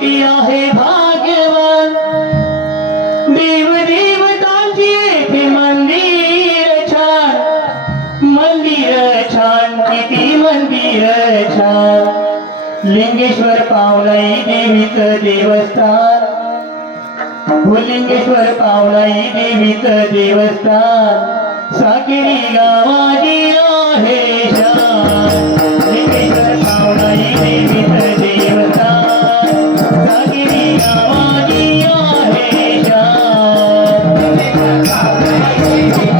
किती आहे भाग्यवान. देव देवतांची येथे मंदिर छान. मंदिर छान किती मंदिर छान. लिंगेश्वर पावलाई देवीच देवस्थान. हो, भुलिंगेश्वर पावलाई देवीच देवस्थान. साकेरी गावाजी आहे शान. शान जागर